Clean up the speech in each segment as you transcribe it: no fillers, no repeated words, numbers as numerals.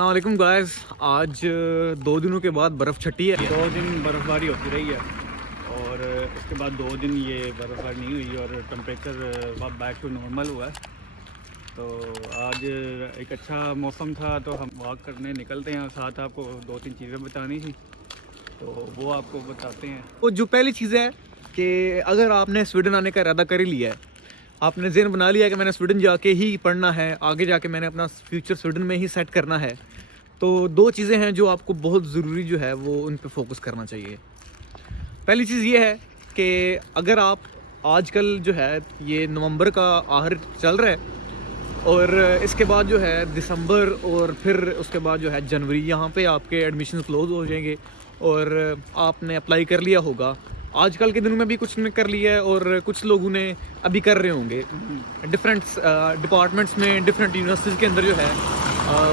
अस्सलाम वालेकुम गाइस। आज 2 दिनों के बाद बर्फ़ छटी है। 2 दिन बर्फ़बारी होती रही है और उसके बाद 2 दिन ये बर्फ़बारी नहीं हुई और टेम्परेचर बैक टू नॉर्मल हुआ है। तो आज एक अच्छा मौसम था तो हम वॉक करने निकलते हैं। साथ आपको 2-3 चीज़ें बतानी थी तो वो आपको बताते हैं। तो जो पहली चीज़ है कि अगर आपने स्वीडन आने का इरादा कर ही लिया है, आपने ज़हन बना लिया है कि मैंने स्वीडन जाके ही पढ़ना है, आगे जाके मैंने अपना फ्यूचर स्वीडन में ही सेट करना है, तो 2 चीज़ें हैं जो आपको बहुत ज़रूरी जो है वो उन पे फोकस करना चाहिए। पहली चीज़ ये है कि अगर आप आजकल जो है ये नवंबर का आखिर चल रहा है और इसके बाद जो है दिसंबर और फिर उसके बाद जो है जनवरी, यहाँ पे आपके एडमिशन क्लोज़ हो जाएंगे और आपने अप्लाई कर लिया होगा। आजकल के दिनों में भी कुछ ने कर लिया है और कुछ लोगों ने अभी कर रहे होंगे। डिफरेंट डिपार्टमेंट्स में, डिफरेंट यूनिवर्सिटीज़ के अंदर जो है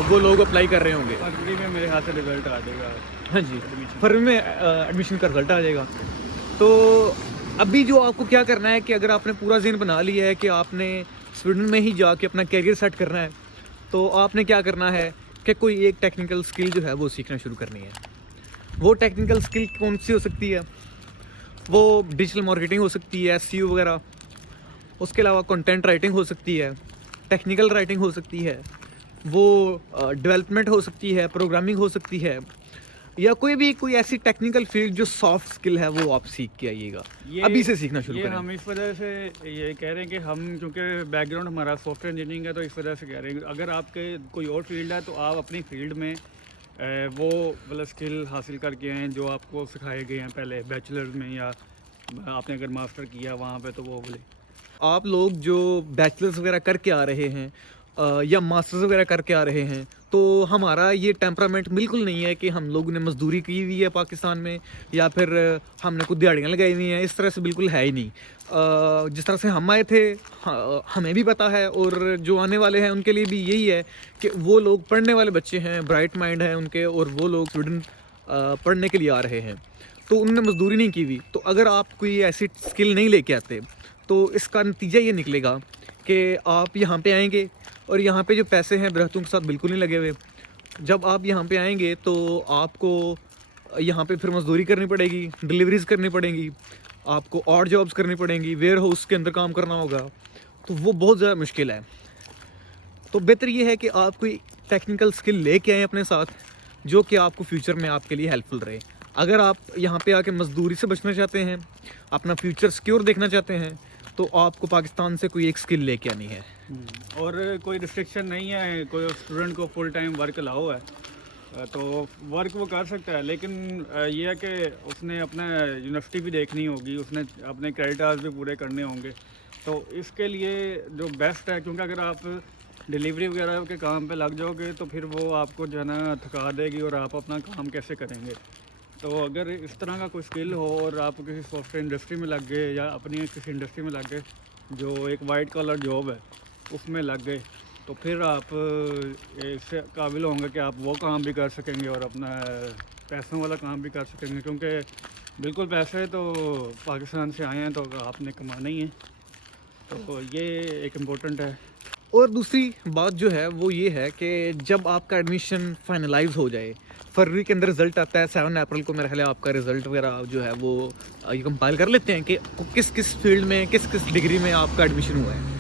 वो लोग अप्लाई कर रहे होंगे। फरवरी में मेरे हाथ से रिजल्ट आ जाएगा। हाँ जी, फरवरी में एडमिशन का रिजल्ट आ जाएगा। तो अभी जो आपको क्या करना है कि अगर आपने पूरा ज़हन बना लिया है कि आपने स्वीडन में ही जाके अपना कैरियर सेट करना है, तो आपने क्या करना है कि कोई एक टेक्निकल स्किल जो है वो सीखना शुरू करनी है। वो टेक्निकल स्किल कौन सी हो सकती है? वो डिजिटल मार्केटिंग हो सकती है, SEO वगैरह। उसके अलावा कंटेंट राइटिंग हो सकती है, टेक्निकल राइटिंग हो सकती है, वो डेवलपमेंट हो सकती है, प्रोग्रामिंग हो सकती है, या कोई ऐसी टेक्निकल फील्ड जो सॉफ्ट स्किल है वो आप सीख के आइएगा। अभी से सीखना शुरू करें। हम इस वजह से ये कह रहे हैं कि हम क्योंकि बैकग्राउंड हमारा सॉफ्टवेयर इंजीनियरिंग है तो इस वजह से कह रहे हैं अगर आपके कोई और फील्ड है तो आप अपनी फील्ड में वो मतलब स्किल हासिल करके हैं जो आपको सिखाए गए हैं पहले बैचलर्स में, या आपने अगर मास्टर किया वहाँ पे तो वो बोले। आप लोग जो बैचलर्स वगैरह करके आ रहे हैं या मास्टर्स वगैरह करके आ रहे हैं, तो हमारा ये टेम्परामेंट बिल्कुल नहीं है कि हम लोगों ने मजदूरी की हुई है पाकिस्तान में या फिर हमने कुछ दिहाड़ियाँ लगाई हुई हैं। इस तरह से बिल्कुल है ही नहीं। जिस तरह से हम आए थे हमें भी पता है और जो आने वाले हैं उनके लिए भी यही है कि वो लोग पढ़ने वाले बच्चे हैं, ब्राइट माइंड हैं उनके, और वो लोग स्टूडेंट पढ़ने के लिए आ रहे हैं तो उन्होंने मजदूरी नहीं की हुई। तो अगर आप कोई ऐसी स्किल नहीं लेके आते तो इसका नतीजा ये निकलेगा कि आप यहाँ पे आएंगे और यहाँ पे जो पैसे हैं दरख्तों के साथ बिल्कुल नहीं लगे हुए। जब आप यहाँ पे आएंगे तो आपको यहाँ पे फिर मजदूरी करनी पड़ेगी, डिलीवरीज करनी पड़ेंगी, आपको और जॉब्स करनी पड़ेंगी, वेयर हाउस के अंदर काम करना होगा, तो वो बहुत ज़्यादा मुश्किल है। तो बेहतर ये है कि आप कोई टेक्निकल स्किल लेके आएँ अपने साथ जो कि आपको फ्यूचर में आपके लिए हेल्पफुल रहे। अगर आप यहाँ पे आके मजदूरी से बचना चाहते हैं, अपना फ्यूचर सिक्योर देखना चाहते हैं, तो आपको पाकिस्तान से कोई एक स्किल लेके आनी है। और कोई रिस्ट्रिक्शन नहीं है, कोई स्टूडेंट को फुल टाइम वर्क अलाउ है तो वर्क वो कर सकता है, लेकिन ये है कि उसने अपना यूनिवर्सिटी भी देखनी होगी, उसने अपने क्रेडिट आवर्स भी पूरे करने होंगे। तो इसके लिए जो बेस्ट है, क्योंकि अगर आप डिलीवरी वगैरह के काम पे लग जाओगे तो फिर वो आपको जो है ना थका देगी और आप अपना काम कैसे करेंगे। तो अगर इस तरह का कोई स्किल हो और आप किसी सॉफ्टवेयर इंडस्ट्री में लग गए या अपनी किसी इंडस्ट्री में लग गए जो एक वाइट कॉलर जॉब है उसमें लग गए, तो फिर आप इससे काबिल होंगे कि आप वो काम भी कर सकेंगे और अपना पैसों वाला काम भी कर सकेंगे। क्योंकि बिल्कुल पैसे तो पाकिस्तान से आए हैं तो आपने कमाना ही है, तो ये एक इम्पोर्टेंट है। और दूसरी बात जो है वो ये है कि जब आपका एडमिशन फाइनलाइज हो जाए, फरवरी के अंदर रिज़ल्ट आता है, 7 अप्रैल को मेरे ख्याल है आपका रिज़ल्ट वगैरह जो है वो ये कंपाइल कर लेते हैं कि किस किस फील्ड में, किस किस डिग्री में आपका एडमिशन हुआ है।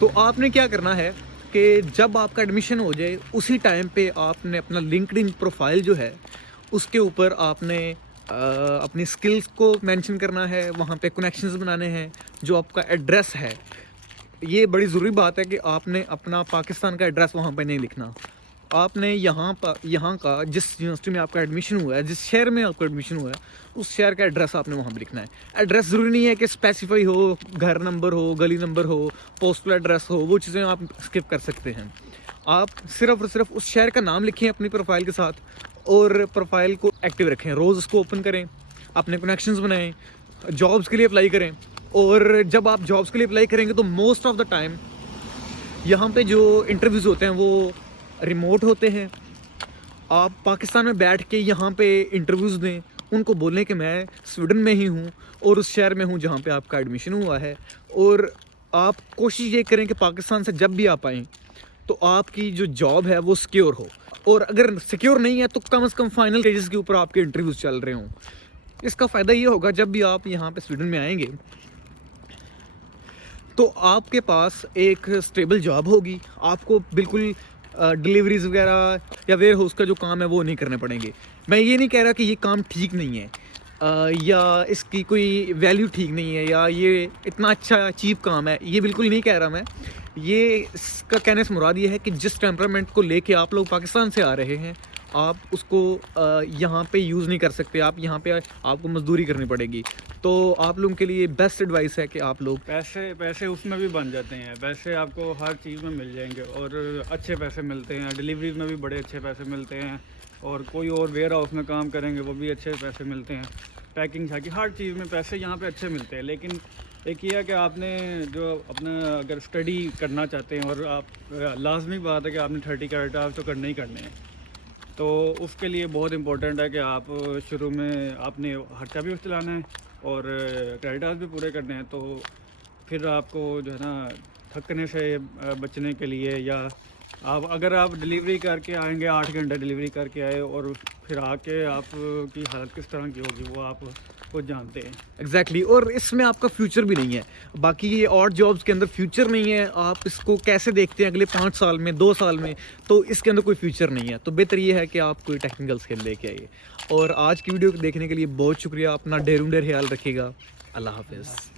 तो आपने क्या करना है कि जब आपका एडमिशन हो जाए उसी टाइम पे आपने अपना लिंक्डइन प्रोफाइल जो है उसके ऊपर आपने अपनी स्किल्स को मेंशन करना है, वहाँ पे कनेक्शंस बनाने हैं। जो आपका एड्रेस है, ये बड़ी ज़रूरी बात है कि आपने अपना पाकिस्तान का एड्रेस वहाँ पे नहीं लिखना। आपने यहाँ का जिस यूनिवर्सिटी में आपका एडमिशन हुआ है, जिस शहर में आपका एडमिशन हुआ है, उस शहर का एड्रेस आपने वहाँ पे लिखना है। एड्रेस ज़रूरी नहीं है कि स्पेसिफाई हो, घर नंबर हो, गली नंबर हो, पोस्टल एड्रेस हो, वो चीज़ें आप स्किप कर सकते हैं। आप सिर्फ और सिर्फ उस शहर का नाम लिखें अपनी प्रोफाइल के साथ और प्रोफाइल को एक्टिव रखें। रोज़ उसको ओपन करें, अपने कनेक्शंस बनाएं, जॉब्स के लिए अप्लाई करें। और जब आप जॉब्स के लिए अप्लाई करेंगे तो मोस्ट ऑफ द टाइम यहाँ पे जो इंटरव्यूज़ होते हैं वो रिमोट होते हैं। आप पाकिस्तान में बैठ के यहाँ पे इंटरव्यूज़ दें, उनको बोलें कि मैं स्वीडन में ही हूँ और उस शहर में हूँ जहाँ पे आपका एडमिशन हुआ है। और आप कोशिश ये करें कि पाकिस्तान से जब भी आप आएँ तो आपकी जो जॉब है वो सिक्योर हो। और अगर सिक्योर नहीं है तो कम से कम फाइनल स्टेजेस के ऊपर आपके इंटरव्यूज चल रहे हों। इसका फ़ायदा ये होगा जब भी आप यहाँ पे स्वीडन में आएंगे तो आपके पास एक स्टेबल जॉब होगी, आपको बिल्कुल डिलीवरीज वगैरह या वेयर हाउस का जो काम है वो नहीं करने पड़ेंगे। मैं ये नहीं कह रहा कि ये काम ठीक नहीं है या इसकी कोई वैल्यू ठीक नहीं है या ये इतना अच्छा चीप काम है, ये बिल्कुल नहीं कह रहा मैं। ये इसका कहने से मुराद ये है कि जिस टेम्परामेंट को लेके आप लोग पाकिस्तान से आ रहे हैं आप उसको यहाँ पे यूज़ नहीं कर सकते, आप यहाँ पे आपको मजदूरी करनी पड़ेगी। तो आप लोगों के लिए बेस्ट एडवाइस है कि आप लोग पैसे उसमें भी बन जाते हैं, पैसे आपको हर चीज़ में मिल जाएंगे और अच्छे पैसे मिलते हैं, डिलीवरी में भी बड़े अच्छे पैसे मिलते हैं, और कोई और वेयर हाउस में काम करेंगे वो भी अच्छे पैसे मिलते हैं, पैकिंग छाकी हर चीज़ में पैसे यहाँ पे अच्छे मिलते हैं। लेकिन एक ये है कि आपने जो अपना अगर स्टडी करना चाहते हैं और आप लाजमी बात है कि आपने 30 क्रेडिट आवर्स तो करने ही करने हैं, तो उसके लिए बहुत इंपॉर्टेंट है कि आप शुरू में आपने खर्चा भी चलाना है और क्रेडिट आवर्स भी पूरे करने हैं। तो फिर आपको जो है ना थकने से बचने के लिए, या अगर आप डिलीवरी करके आएंगे 8 घंटे डिलीवरी करके आए और फिर आके आपकी हालत किस तरह की होगी वो आप खुद जानते हैं। एग्जैक्टली और इसमें आपका फ्यूचर भी नहीं है। बाकी ये और जॉब्स के अंदर फ्यूचर नहीं है, आप इसको कैसे देखते हैं अगले 5 साल में, 2 साल में, तो इसके अंदर कोई फ्यूचर नहीं है। तो बेहतर ये है कि आप कोई टेक्निकल स्किल लेके आइए। और आज की वीडियो को देखने के लिए बहुत शुक्रिया। अपना ढेर ख्याल रखिएगा। अल्लाह हाफिज़।